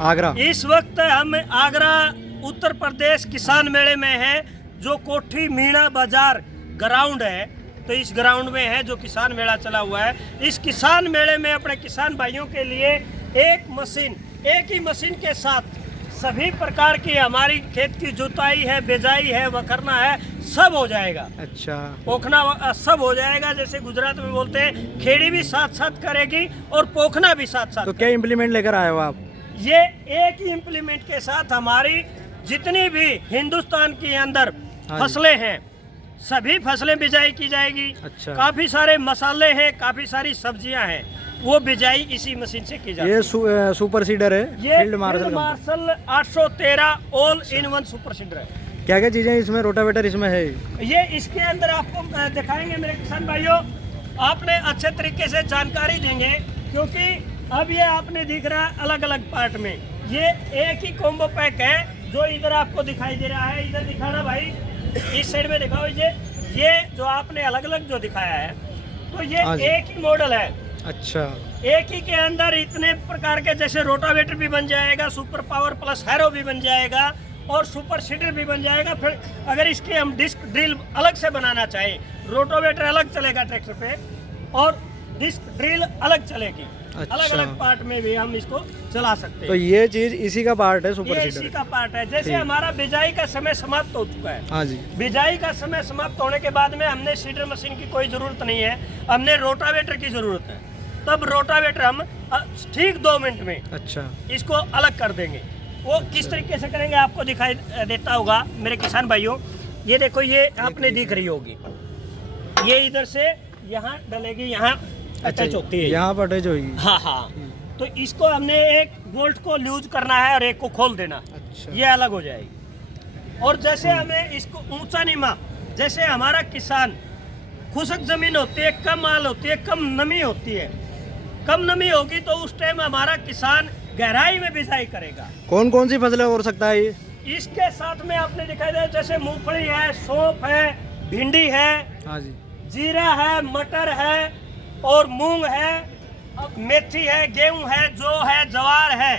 आगरा। इस वक्त हम आगरा उत्तर प्रदेश किसान मेले में हैं, जो कोठी मीणा बाजार ग्राउंड है। तो इस ग्राउंड में है जो किसान मेला चला हुआ है। इस किसान मेले में अपने किसान भाइयों के लिए एक ही मशीन के साथ सभी प्रकार की हमारी खेत की जुताई है, बिजाई है, वखरना है, सब हो जाएगा। अच्छा, पोखना सब हो जाएगा। जैसे गुजरात में बोलते हैं, खेड़ी भी साथ साथ करेगी और पोखना भी साथ साथ। तो क्या इम्प्लीमेंट लेकर आए हो आप? ये एक ही इम्प्लीमेंट के साथ हमारी जितनी भी हिंदुस्तान के अंदर फसलें हैं, सभी फसलें बिजाई की जाएगी। अच्छा। काफी सारे मसाले हैं, काफी सारी सब्जियां हैं, वो बिजाई इसी मशीन से की जाती है। ये सुपर सीडर है, ये field marshal 813 all in one super seeder है। क्या क्या चीजें इसमें? रोटावेटर इसमें है? ये इसके अंदर आपको दिखाएंगे मेरे किसान भाइयों, आपने अच्छे तरीके से जानकारी देंगे, क्योंकि अब ये आपने दिख रहा है अलग अलग पार्ट में। ये एक ही कॉम्बो पैक है जो इधर आपको दिखाई दे रहा है। इधर दिखाना भाई, इस साइड में दिखाओ। ये जो आपने अलग अलग जो दिखाया है, तो ये एक ही मॉडल है। अच्छा, एक ही के अंदर इतने प्रकार के, जैसे रोटावेटर भी बन जाएगा, सुपर पावर प्लस हैरो भी बन जाएगा और सुपर सीडर भी बन जाएगा। फिर अगर इसके हम डिस्क ड्रिल अलग से बनाना चाहें, रोटावेटर अलग चलेगा ट्रैक्टर पे और डिस्क ड्रिल अलग चलेगी। अच्छा। अलग अलग पार्ट में भी हम इसको चला सकते हैं। तो ये चीज इसी का पार्ट है, सुपर ये सीडर इसी का पार्ट है। जैसे हमारा बिजाई का समय समाप्त हो चुका है। हाँ जी। बिजाई का समय समाप्त होने के बाद में हमने सीडर मशीन की कोई जरूरत नहीं है, हमने रोटावेटर की जरूरत है। तब रोटावेटर हम ठीक 2 मिनट में अच्छा इसको अलग कर देंगे। वो किस तरीके से करेंगे आपको दिखाई देता होगा मेरे किसान भाइयों। ये देखो, ये आपने दिख रही होगी, ये इधर से यहाँ डलेगी, यहाँ अटैच होती है, यहाँ पर अटैच होगी। हाँ हाँ। तो इसको हमने एक बोल्ट को लूज करना है और एक को खोल देना। अच्छा। ये अलग हो जाएगी। और जैसे हमें इसको ऊंचा नीमा, जैसे हमारा किसान, खुशक जमीन होती है, कम माल होती है, कम नमी होती है, कम नमी होगी तो उस टाइम हमारा किसान गहराई में बिजाई करेगा। कौन कौन सी फसलें हो सकता है ये? इसके साथ में आपने दिखाई दे, जैसे मूंगफली है, सौंफ है, भिंडी है, हाँ जी, जीरा है, मटर है और मूंग है, मेथी है, गेहूं है, जौ है, ज्वार है,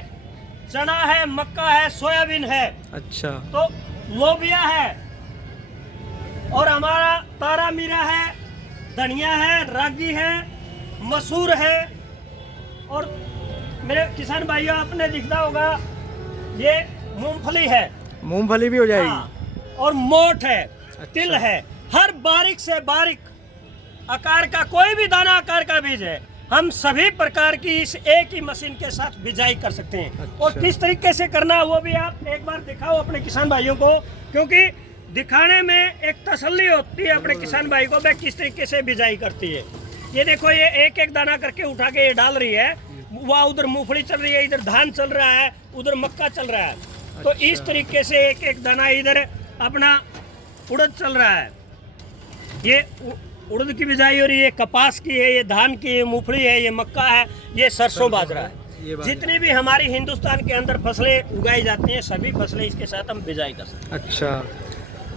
चना है, मक्का है, सोयाबीन है। अच्छा। तो लोबिया है और हमारा तारा मीरा है, धनिया है, रागी है, मसूर है। और मेरे किसान भाइयों, आपने दिखता होगा ये मूंगफली है, मूंगफली भी हो जाएगी। हाँ, और मोठ है, तिल है। हर बारीक से बारीक आकार का कोई भी दाना आकार का बीज है, हम सभी प्रकार की इस एक ही मशीन के साथ बिजाई कर सकते हैं। अच्छा। और किस तरीके से करना है वो भी आप एक बार दिखाओ अपने किसान भाइयों को, क्योंकि दिखाने में एक तसल्ली होती है अपने किसान भाई को, वह किस तरीके से बिजाई करती है। ये देखो, ये एक एक दाना करके उठा के ये डाल रही है। वह उधर मूंगफली चल रही है, इधर धान चल रहा है, उधर मक्का चल रहा है। तो इस तरीके से एक एक दाना, इधर अपना उड़द चल रहा है, ये उड़द की बिजाई हो रही है, कपास की है, ये धान की है, मूंगफली है, ये मक्का है, ये सरसों बाजरा है। जितनी भी हमारी हिंदुस्तान के अंदर फसलें उगाई जाती हैं, सभी फसलें इसके साथ हम बिजाई कर सकते हैं। अच्छा,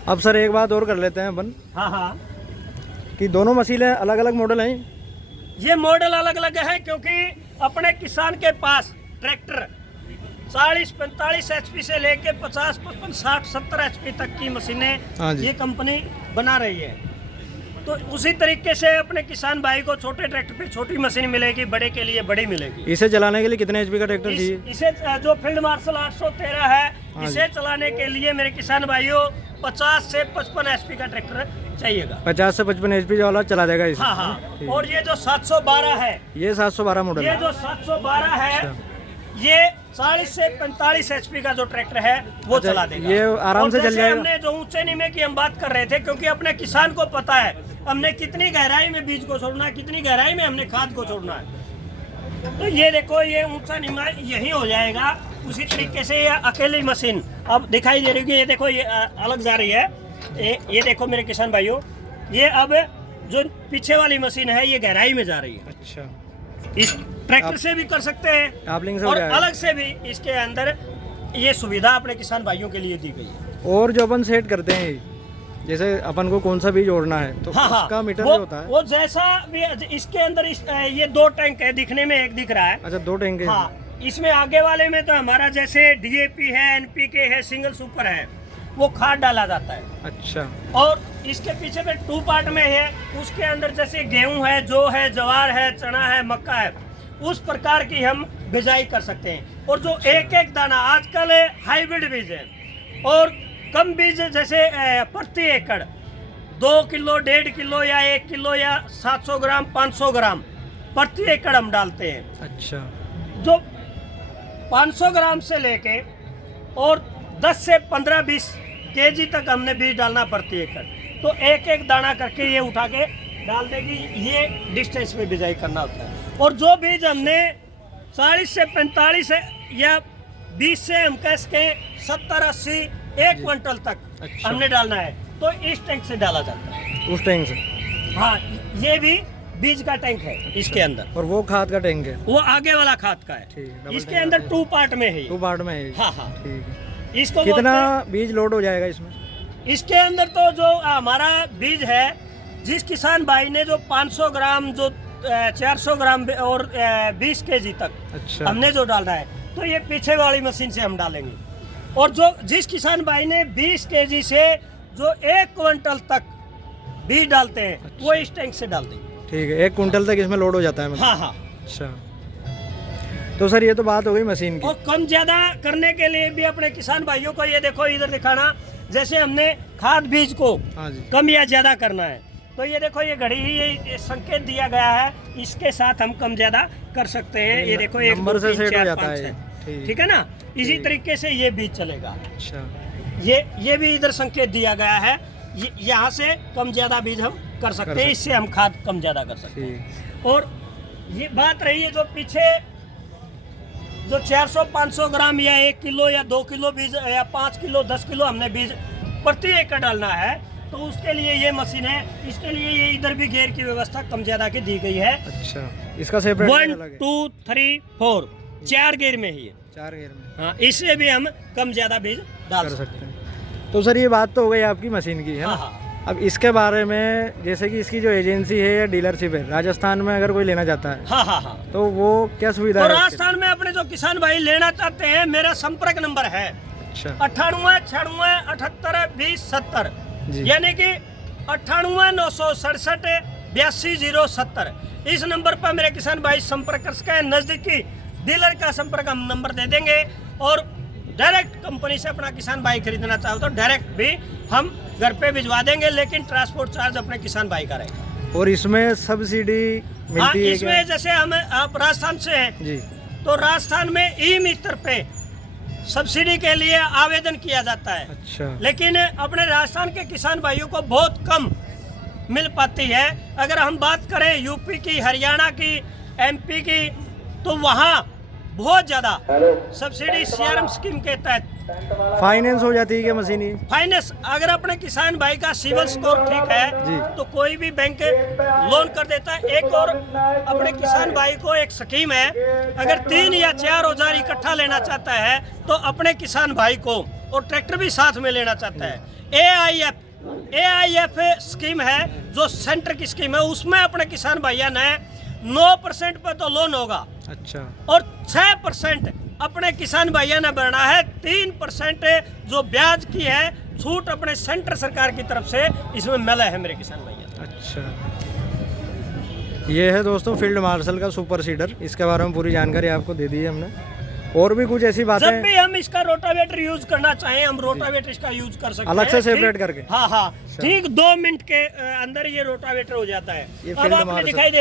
अब सर एक बात और कर लेते हैं अपन, हाँ हाँ, कि दोनों मशीनें अलग अलग मॉडल हैं। ये मॉडल अलग अलग है, क्योंकि अपने किसान के पास ट्रैक्टर 40-45 HP से लेके 50-55-60-70 HP तक की मशीनें ये कंपनी बना रही है। तो उसी तरीके से अपने किसान भाई को छोटे ट्रैक्टर पे छोटी मशीन मिलेगी, बड़े के लिए बड़ी मिलेगी। इसे चलाने के लिए कितने HP का ट्रैक्टर चाहिए? इसे जो फील्ड मार्शल 813 है, इसे चलाने के लिए मेरे किसान भाइयों 50 से 55 HP का ट्रैक्टर चाहिएगा। 50 से 55 HP वाला चला देगा इसे। हाँ हाँ। और ये जो 712 है, ये 712 मॉडल ये है। जो 712 है, ये 40 से 45 HP का जो ट्रैक्टर है वो चला देगा। ये आराम से चल जाएगा। हमने जो ऊंचे नीमे की हम बात कर रहे थे, क्योंकि अपने किसान को पता है हमने कितनी गहराई में बीज को छोड़ना है, कितनी गहराई में हमने खाद को छोड़ना है। तो ये देखो, ये ऊंचा नीमा यही हो जाएगा। उसी तरीके से ये अकेली मशीन अब दिखाई दे रही है। ये देखो, ये अलग जा रही है। ये देखो मेरे किसान भाइयों, ये अब जो पीछे वाली मशीन है ये गहराई में जा रही है। अच्छा, इस ट्रैक्टर से भी कर सकते हैं टापलिंग से और हो अलग से भी इसके अंदर ये सुविधा अपने किसान भाइयों के लिए दी गई है। और जो अपन सेट करते हैं, जैसे अपन को कौन सा बीज जोड़ना है, तो हाँ उसका मीटर वो, भी होता है। वो जैसा भी इसके अंदर ये 2 टैंक है, दिखने में एक दिख रहा है। अच्छा, 2 टैंक है। हाँ, इसमें आगे वाले में तो हमारा जैसे डीएपी है, एनपीके है, सिंगल सुपर है, वो खाद डाला जाता है। अच्छा। और इसके पीछे में 2 पार्ट में है, उसके अंदर जैसे गेहूं है, जौ है, ज्वार है, चना है, मक्का है, उस प्रकार की हम बिजाई कर सकते हैं। और जो एक एक दाना आजकल हाइब्रिड बीज है और कम बीज जैसे प्रति एकड़ 2 किलो, 1.5 किलो या 1 किलो या 700 ग्राम, 500 ग्राम प्रति एकड़ हम डालते हैं। अच्छा। जो 500 ग्राम से लेके और 10 से 15-20 केजी तक हमने बीज डालना प्रति एकड़। तो एक एक दाना करके ये उठा के डाल देगी, ये डिस्टेंस में बिजाई करना होता है। और जो बीज हमने 40 से 45 या 20 से हम कह सके 70-80 1 क्विंटल तक अच्छा। हमने डालना है, तो इस टैंक से डाला जाता है। उस टैंक से? हाँ, ये भी बीज का टैंक है इसके अंदर। और वो खाद का टैंक है? वो आगे वाला खाद का है। ठीक है, डबल इसके टैंक अंदर है। 2 पार्ट में है। 2 पार्ट में है? हाँ हाँ। ठीक है। इसको कितना बोलते बीज लोड हो जाएगा इसमें? हैं, इसके अंदर तो जो हमारा बीज है, जिस किसान भाई ने जो 500 ग्राम, जो 400 ग्राम और 20 केजी तक अच्छा। हमने जो डालना है, तो ये पीछे वाली मशीन से हम डालेंगे। और जो जिस किसान भाई ने 20 केजी से जो 1 क्विंटल तक बीज डालते हैं, अच्छा। वो इस टैंक से डाल देंगे। ठीक है, 1 कुंटल तक इसमें लोड हो जाता है मतलब? हाँ हाँ। अच्छा। तो सर ये तो बात हो गई मशीन की। और कम ज्यादा करने के लिए भी अपने किसान भाइयों को ये देखो, इधर दिखाना, जैसे हमने खाद बीज को हाँ जी। कम या ज्यादा करना है, तो ये देखो, ये घड़ी ही ये संकेत दिया गया है, इसके साथ हम कम ज्यादा कर सकते हैं। ये देखो, 1 नंबर 2 से 3 सेट हो 4 जाता 5 है। है। ठीक है ना? इसी ठीक। तरीके से ये बीज चलेगा। अच्छा। ये भी इधर संकेत दिया गया है, यहाँ से कम ज्यादा बीज हम कर सकते हैं, इससे हम खाद कम ज्यादा कर सकते हैं। ठीक। और ये बात रही है जो पीछे जो 400-500 ग्राम या 1 किलो या 2 किलो बीज या 5 किलो 10 किलो हमने बीज प्रति एकड़ डालना है, तो उसके लिए ये मशीन है। इसके लिए ये इधर भी घेर की व्यवस्था कम ज्यादा की दी गई है। अच्छा, इसका सेपरेट 1 2 3 4 4 घेर में ही है। 4 घेर में? हाँ, इससे भी हम कम ज्यादा बीज डाल कर सकते सकते हैं। तो सर ये बात तो हो गई आपकी मशीन की, है हाँ ना? हाँ। अब इसके बारे में, जैसे कि इसकी जो एजेंसी है या डीलरशिप है, राजस्थान में अगर कोई लेना चाहता है हाँ हाँ हाँ। तो वो क्या सुविधा तो है? राजस्थान में अपने जो किसान भाई लेना चाहते हैं, मेरा संपर्क नंबर है अच्छा। 98 96 78 20 70, जी। यानी कि 98 967 82 070। इस नंबर पर मेरे किसान भाई संपर्क कर सके। नजदीकी डीलर का संपर्क हम नंबर दे देंगे, और डायरेक्ट कंपनी से अपना किसान भाई खरीदना चाहो तो डायरेक्ट भी हम घर पे भिजवा देंगे, लेकिन ट्रांसपोर्ट चार्ज अपने किसान भाई का रहेगा। और इसमें सब्सिडी हाँ, मिलती है इसमें क्या? जैसे हम आप राजस्थान से हैं, जी। तो राजस्थान में ई मित्र पे सब्सिडी के लिए आवेदन किया जाता है, अच्छा। लेकिन अपने राजस्थान के किसान भाइयों को बहुत कम मिल पाती है। अगर हम बात करें यूपी की, हरियाणा की, एमपी की, तो वहाँ बहुत ज़्यादा सब्सिडी सीआरएम स्कीम के तहत फाइनेंस हो जाती है क्या मशीन? फाइनेंस, अगर अपने किसान भाई का सिविल स्कोर ठीक जी। है तो कोई भी बैंक लोन कर देता है। एक और अपने किसान भाई को एक स्कीम है, अगर 3 या 4 औजार इकट्ठा लेना चाहता है तो अपने किसान भाई को, और ट्रैक्टर भी साथ में लेना चाहता है, AIF स्कीम है जो सेंटर की स्कीम है, उसमें अपने किसान भैया ने 9% पर तो लोन होगा, अच्छा। और 6% अपने किसान भैया ने भरना है। 3% जो ब्याज की है छूट अपने सेंटर सरकार की तरफ से इसमें मिला है मेरे किसान भैया। अच्छा, ये है दोस्तों फील्ड मार्शल का सुपर सीडर। इसके बारे में पूरी जानकारी आपको दे दी है हमने। और भी कुछ ऐसी बातें, जब भी हम इसका रोटावेटर यूज करना चाहें, हम रोटावेटर इसका यूज कर सकते हैं अलग से ठीक? सेपरेट करके? हाँ हाँ, ठीक 2 मिनट के अंदर ये रोटावेटर हो जाता है। ये अब फील्ड आपने मार्शल। दिखाई दे